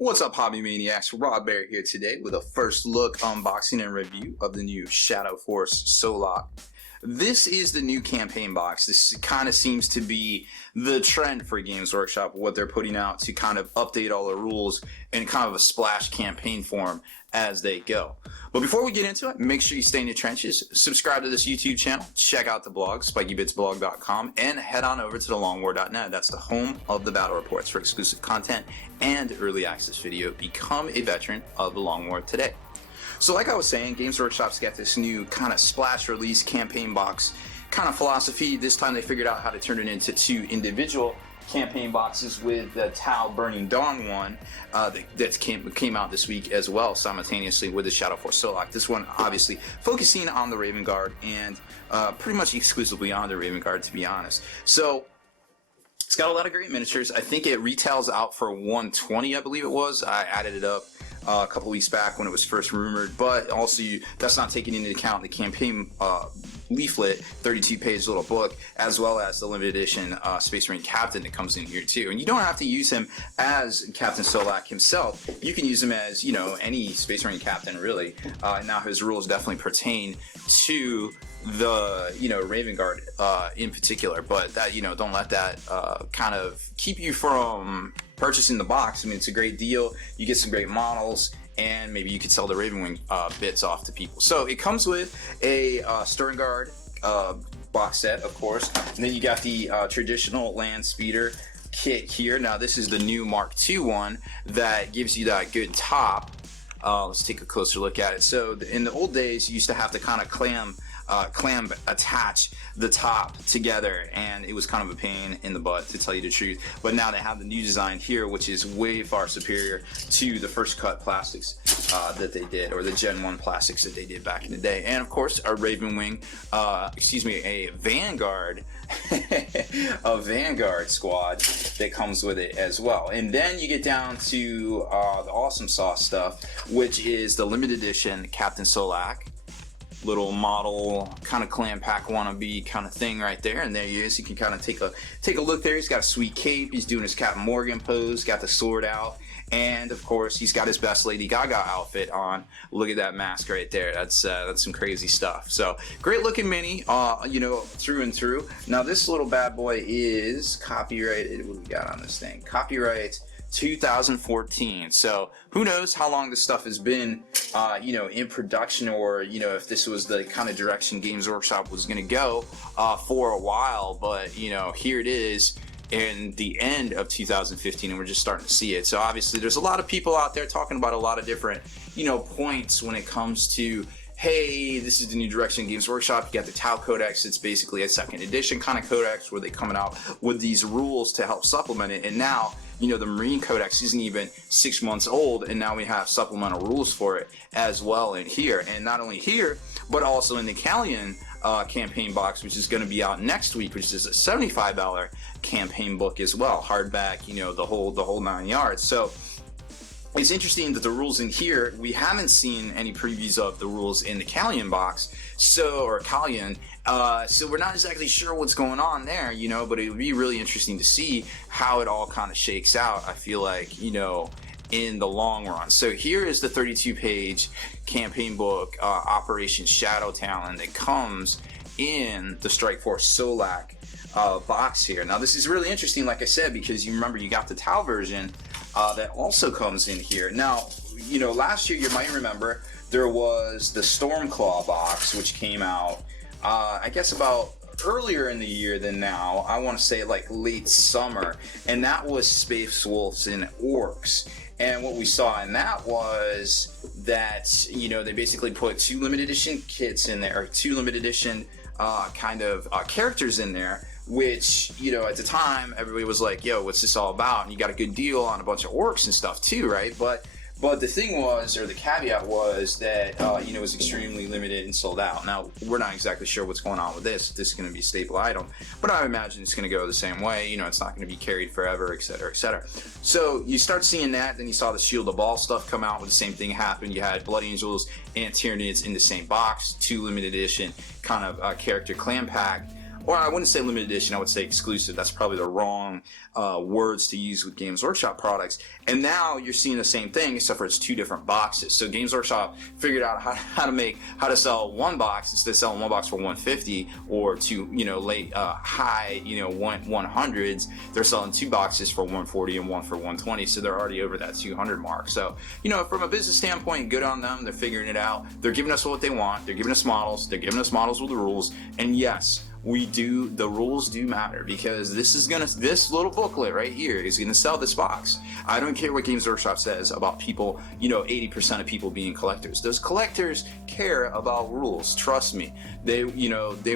What's up, Hobby Maniacs? Rob Bear here today with a first look unboxing and review of the new Shadow Force Solaq. This is the new campaign box. This kind of seems to be the trend for Games Workshop, what they're putting out to kind of update all the rules in kind of a splash campaign form as they go. But before we get into it, make sure you stay in the trenches, subscribe to this YouTube channel, check out the blog, spikybitsblog.com, and head on over to thelongwar.net. That's the home of the battle reports for exclusive content and early access video. Become a veteran of the Long War today. So like I was saying, Games Workshop's got this new kind of splash release campaign box kind of philosophy. This time they figured out how to turn it into two individual campaign boxes, with the Tau Burning Dawn one that came out this week as well, simultaneously with the Shadow Force Solaq. This one obviously focusing on the Raven Guard and pretty much exclusively on the Raven Guard, to be honest. So it's got a lot of great miniatures. I think it retails out for $120, I believe it was. I added it up a couple weeks back when it was first rumored, but also that's not taking into account the campaign leaflet, 32-page little book, as well as the limited edition Space Marine Captain that comes in here too. And you don't have to use him as Captain Solaq himself. You can use him as, you know, any Space Marine Captain really. Now his rules definitely pertain to the, you know, Raven Guard in particular, but that, you know, don't let that kind of keep you from purchasing the box. I mean, it's a great deal. You get some great models, and maybe you could sell the Ravenwing bits off to people. So it comes with a Stern Guard box set, of course, and then you got the traditional land speeder kit here. Now this is the new Mark II one that gives you that good top. Let's take a closer look at it. So in the old days, you used to have to kind of clam attach the top together, and it was kind of a pain in the butt, to tell you the truth. But now they have the new design here, which is way far superior to the first cut plastics that they did, or the Gen 1 plastics that they did back in the day. And of course a Ravenwing, a Vanguard a Vanguard Squad that comes with it as well. And then you get down to the awesome sauce stuff, which is the limited edition Captain Solaq little model, kind of clam pack wannabe kind of thing right there. And there he is. You can kind of take a look there. He's got a sweet cape. He's doing his Captain Morgan pose, got the sword out, and of course he's got his best Lady Gaga outfit on. Look at that mask right there. That's some crazy stuff. So great looking mini, you know, through and through. Now this little bad boy is copyrighted. What do we got on this thing? Copyright 2014. So who knows how long this stuff has been you know, in production, or, you know, if this was the kind of direction Games Workshop was going to go for a while. But, you know, here it is in the end of 2015, and we're just starting to see it. So obviously there's a lot of people out there talking about a lot of different, you know, points when it comes to, hey, this is the new direction Games Workshop. You got the Tau Codex. It's basically a second edition kind of codex where they're coming out with these rules to help supplement it. And now, you know, the Marine Codex isn't even 6 months old, and now we have supplemental rules for it as well in here. And not only here, but also in the Talon campaign box, which is going to be out next week, which is a $75 campaign book as well, hardback, you know, the whole 9 yards. So it's interesting that the rules in here, we haven't seen any previews of the rules in the Callion box, so we're not exactly sure what's going on there, you know, but it would be really interesting to see how it all kind of shakes out, I feel like, you know, in the long run. So here is the 32-page campaign book, Operation Shadow Talon, that comes in the Strike Force Solaq box here. Now this is really interesting, like I said, because you remember you got the Tau version that also comes in here. Now, you know, last year, you might remember, there was the Stormclaw box, which came out I guess about earlier in the year than now. I want to say like late summer, and that was Space Wolves and Orcs. And what we saw in that was that, you know, they basically put 2 limited edition kits in there, or 2 limited edition kind of characters in there, which, you know, at the time everybody was like, yo, what's this all about? And you got a good deal on a bunch of orcs and stuff too, right? But the thing was, or the caveat was that, you know, it was extremely limited and sold out. Now, we're not exactly sure what's going on with this. This is going to be a staple item, but I imagine it's going to go the same way. You know, it's not going to be carried forever, etc., etc. So you start seeing that. Then you saw the Shield of Ball stuff come out, where the same thing happened. You had Blood Angels and Tyranids in the same box, 2 limited edition kind of character clan pack or I wouldn't say limited edition, I would say exclusive. That's probably the wrong words to use with Games Workshop products. And now you're seeing the same thing, except for it's two different boxes. So Games Workshop figured out how to sell one box instead of selling one box for $150 or two, late high, 100s. They're selling two boxes for $140 and one for $120. So they're already over that 200 mark. So from a business standpoint, good on them. They're figuring it out. They're giving us what they want. They're giving us models. They're giving us models with the rules. And yes, the rules do matter, because this little booklet right here is gonna sell this box. I don't care what Games Workshop says about people, 80% of people being collectors. Those collectors care about rules. Trust me. They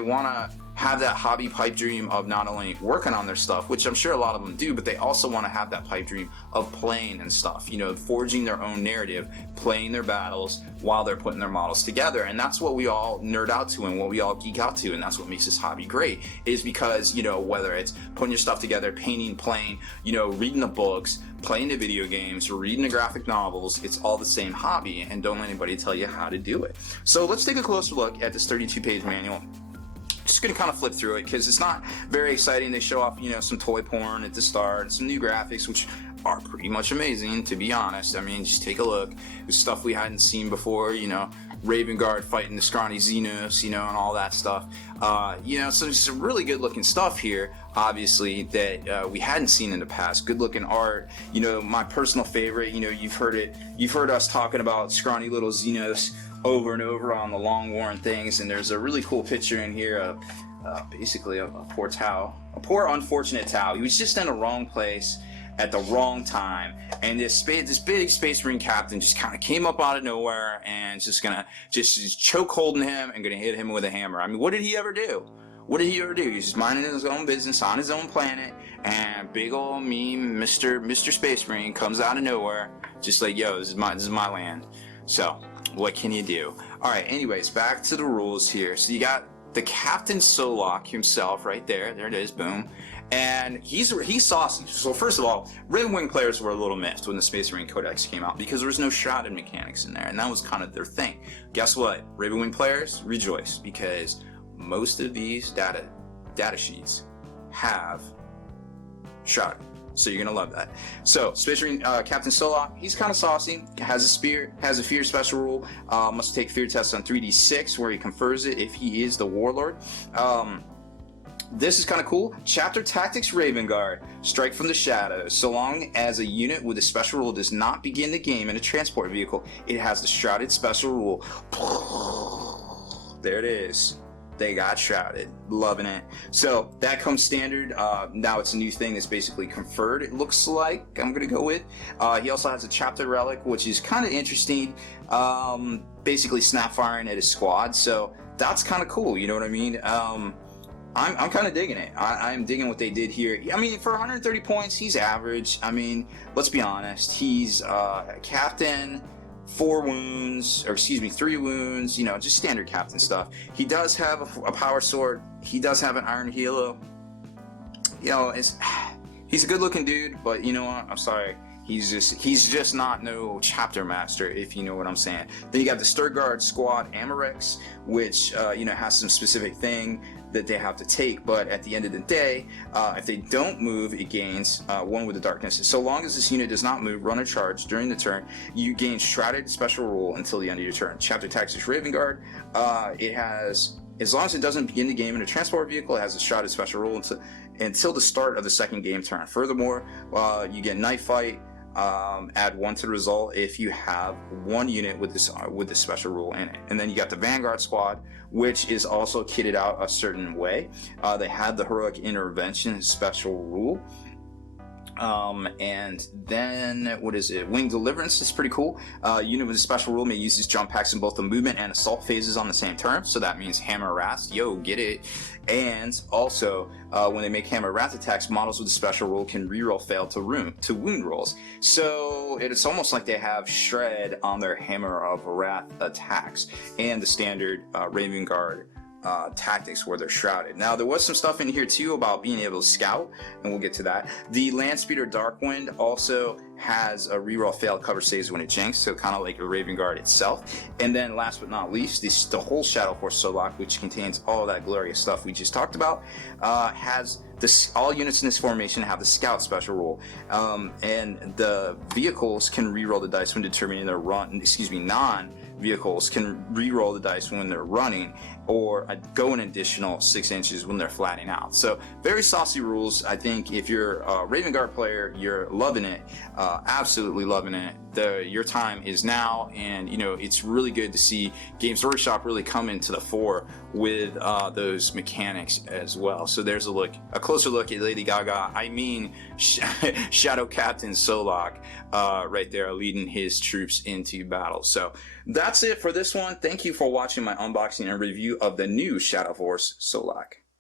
wanna have that hobby pipe dream of not only working on their stuff, which I'm sure a lot of them do, but they also want to have that pipe dream of playing and stuff, forging their own narrative, playing their battles while they're putting their models together. And that's what we all nerd out to and what we all geek out to. And that's what makes this hobby great, is because, whether it's putting your stuff together, painting, playing, reading the books, playing the video games, reading the graphic novels, it's all the same hobby, and don't let anybody tell you how to do it. So let's take a closer look at this 32-page manual. Just gonna kind of flip through it because it's not very exciting. They show off, some toy porn at the start, some new graphics, which are pretty much amazing, to be honest. I mean, just take a look. It's stuff we hadn't seen before, Raven Guard fighting the scrawny Xenos, and all that stuff. So there's some really good looking stuff here, obviously, that we hadn't seen in the past. Good looking art. My personal favorite, you've heard us talking about scrawny little Xenos over and over on the long worn things, and there's a really cool picture in here of basically a poor unfortunate Tau. He was just in the wrong place at the wrong time, and this big Space Marine captain just kind of came up out of nowhere and just choke holding him and gonna hit him with a hammer. I mean, what did he ever do? What did he ever do? He's just minding his own business on his own planet, and big old mean Mr. Space Marine comes out of nowhere, just like, yo, this is my land. So what can you do? All right, anyways, back to the rules here. So you got the Captain Solaq himself right there. There it is, boom. And he's saucy. So first of all, Raven Wing players were a little miffed when the Space Marine Codex came out, because there was no shrouded mechanics in there, and that was kind of their thing. Guess what? Raven Wing players, rejoice, because most of these data sheets have shrouded. So you're gonna love that. So Space Marine Captain Solaq, he's kind of saucy, has a spear, has a fear special rule, must take fear tests on 3d6 where he confers it if he is the warlord. This is kind of cool. Chapter Tactics Raven Guard, strike from the shadows. So long as a unit with a special rule does not begin the game in a transport vehicle, it has the shrouded special rule. There it is. They got shrouded. Loving it. So that comes standard. Now it's a new thing that's basically conferred, it looks like. I'm going to go with. He also has a chapter relic, which is kind of interesting. Basically snap firing at his squad. So that's kind of cool. You know what I mean? I'm kind of digging it. I'm digging what they did here. I mean, for 130 points, he's average. I mean, let's be honest. He's captain, 3 wounds, just standard captain stuff. He does have a power sword. He does have an iron helo. He's a good looking dude, but you know what? I'm sorry. He's just not no chapter master, if you know what I'm saying. Then you got the Vanguard Squad Amorex, which has some specific thing that they have to take, but at the end of the day, if they don't move, it gains 1 with the darkness. So long as this unit does not move, run or charge during the turn, you gain shrouded special rule until the end of your turn. Chapter Tactics Raven Guard, it has, as long as it doesn't begin the game in a transport vehicle, it has a shrouded special rule until the start of the second game turn. Furthermore, you get Night Fight, add 1 to the result if you have 1 unit with this special rule in it. And then you got the Vanguard Squad, which is also kitted out a certain way. They had the Heroic Intervention special rule. And then, what is it? Wing Deliverance is pretty cool. Unit with a special rule may use these jump packs in both the movement and assault phases on the same turn. So that means Hammer Wrath, yo, get it. And also, when they make Hammer Wrath attacks, models with a special rule can reroll fail to wound rolls. So it's almost like they have Shred on their Hammer of Wrath attacks, and the standard Raven Guard tactics where they're shrouded. Now there was some stuff in here too about being able to scout, and we'll get to that. The Landspeeder Darkwind also has a reroll failed cover saves when it janks, so kind of like a Raven Guard itself. And then last but not least, the whole Shadow Force Solaq, which contains all that glorious stuff we just talked about, has all units in this formation have the Scout special rule, and the vehicles can reroll the dice when determining their non-vehicles can reroll the dice when they're running, or go an additional 6 inches when they're flattening out. So very saucy rules. I think if you're a Raven Guard player, you're loving it, absolutely loving it. Your time is now, and you know it's really good to see Games Workshop really come into the fore with those mechanics as well. So there's a closer look at Lady Gaga, Shadow Captain Solaq, right there leading his troops into battle. So that's it for this one. Thank you for watching my unboxing and review of the new Shadow Force Solaq.